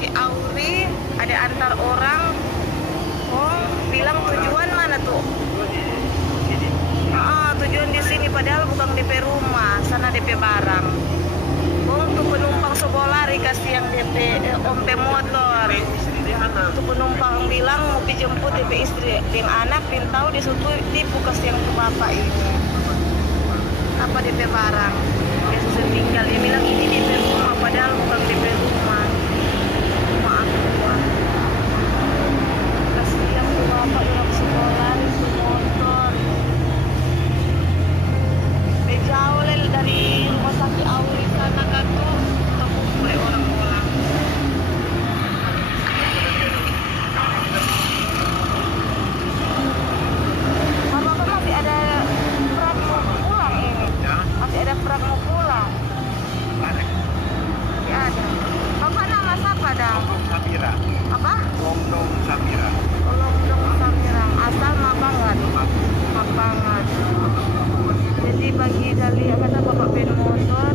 Saki Auri, ada antar orang. Oh, bilang tujuan mana tuh? Tujuan di sini padahal bukan DP rumah, sana DP barang. Oh, untuk penumpang sebolari kasih yang DP ompe motor. Untuk penumpang bilang mau dijemput DP istri dengan anak, pintau disutu tipu kasih yang ke bapak ini. Apa DP barang? Dia susah tinggal. Dia bilang ini DP rumah padahal bukan DP rumah. Rumah aku. Kasihan tuh bapak udah sekolah itu motor. Jauh dari rumah sakit Auri sana kan tuh terkumpul orang-orang. Bapak masih ada perak mau pulang ini? Masih ada perak mau pulang? Masih ada. Bapak nama siapa dah? Longdong Samira. Apa? Longdong Samira. Longdong Samira. Asal Mabangat. Mabangat. Jadi bagi dari kata bapak ben motor